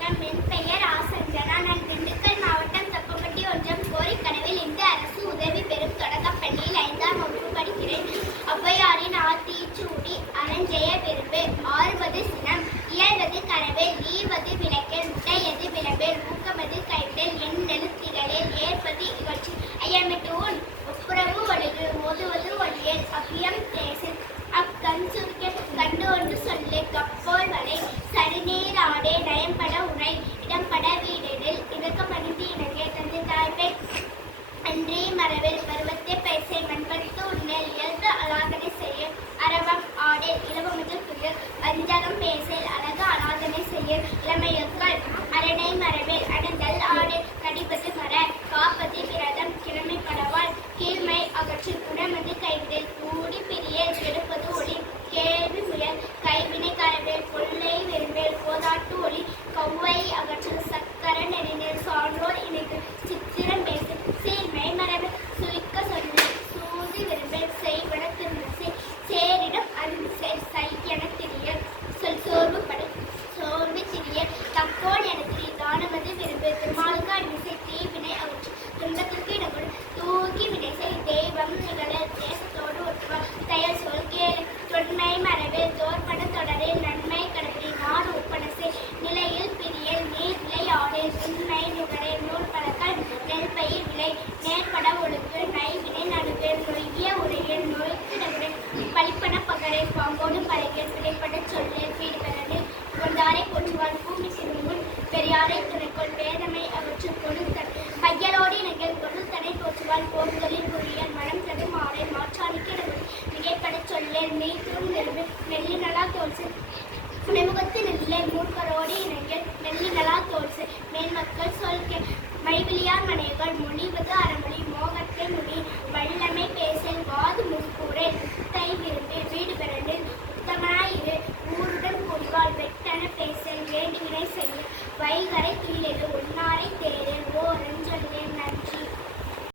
வணக்கம். என் பெயர் ஆசஞ்சனா. நான் திண்டுக்கல் மாவட்டம் தப்பம்பட்டி ஒன்றியம் கோரிக்கனவில் இந்து அரசு உதவி பெறும் தொடக்கப்பள்ளியில் 5ஆம் வகுப்பு படிக்கிறேன். ஔவையாரின் ஆத்திச்சூடி அறஞ்செய விரும்பு. ஆறுவது சினம், இயல்வது கனவேல், ஈவது விளக்கேல், உடையது விளம்பேல், ஊக்கமது கைவிடல், எண்ணெழுத்திகளில் ஏற்பது இகழ்ச்சி, ஐயமிட்டு உன் ஒப்புரவு ஒழுகு, ஓதுவது ஒழியல், அவ்வியம் தேசு, அக்கண் சுருக்க கண்டு ஒன்று சொல்லு, கப்போல் வலை, சரிநீராடே, நயம்பட உரை, இடம்பட வீடெழில், இறக்கமணிந்து இணங்கே, தந்தை தாய்ப்பை அன்றே மரபில், பருவத்தை பேசை, மண்படுத்து உண்ணல், இயல்பு அலாதனை செய்ய, அரவம் ஆடேல், இளவமுதல் புயல், வஞ்சகம் பேசல், அழகு அலாதனை செய்ய, இளமையர்கள் அரணை மரபில், அடைந்தல் ஆடேல், கடிப்பது மர, காப்பது விரதம், கிழமை படவால், கீழ்மை அகற்று, குணமது கைவிடல், கூடி பிரியல், கெடுப்பது ஒளி, கேள்வி முயல், கைவினை கரவேல், கொள்ளை விரும்பேல், கோதாட்டு ஒளி, கௌவை அகற்று, சக்கர நெறிநேர், சான்றோர் இணைத்து, சித்திரம் பேசு, சீர்மை மரபு, சுழிக்க சொல்லு, சூது விரும்பேல், செய்வன திருமசி, சேரிடம் அறிந்து சேர், சையன திரியல், சொல் சோர்வுபடு, சோர்வு திரியல், தக்கோல் என திரி, தானமது விரும்பு, திருமாலுக்கு அடிமிசை, தீவினை அகற்று, துன்பத்திற்கு இடப்படு, தூக்கி வினை செய், தெய்வம் நிகழ, தேசத்தோடு ஒற்றுவார், தயல் சொல் கேளு, தொன்மை மரபில், தோற்பன தொடரில், நன்மை கடப்பில், நாடு ஒப்பனசை, நிலையில் பிரியல், நீர் விளையாடல், உண்மை நுகரே, நூல் பழக்கல், நெல் பயிர் விளை, நேர்பட ஒழுக்கு, நைவினை நடுவேல், நொய்ய உரையில், நோய்க்கிடவிடல், பழிப்பன பகலில், பாம்போடு பழகில், பிழைப்பட சொல்லில், வீடுபெறலில், கொண்டாரை போற்றுவார், பூமி திரும்பும், பெரியாரை துணைக்கொள், வேதமை அவற்று கொடுத்தல், பையலோடு இணைகள், பொருள் தனை போற்றுவார், போர்தொழில் புரியல், மனம் தரு மாறை, மாற்றானிக்கு இடங்கள், மிகைப்படச் சொல்லேல், மெய்த்தும் நெருவு, மெல்லினலா தோல்சு, புனைமுகத்து நெல்லை, மூர்க்கரோடு இணைகள், மெல்லினலா தோல்சு, மேன்மக்கள் சொல்க, மைவிலியார் மனைகள், மொழிவது அறமொழி, மோகத்தை முனி, வல்லமை பேசல், வாது முற்கூறேல்.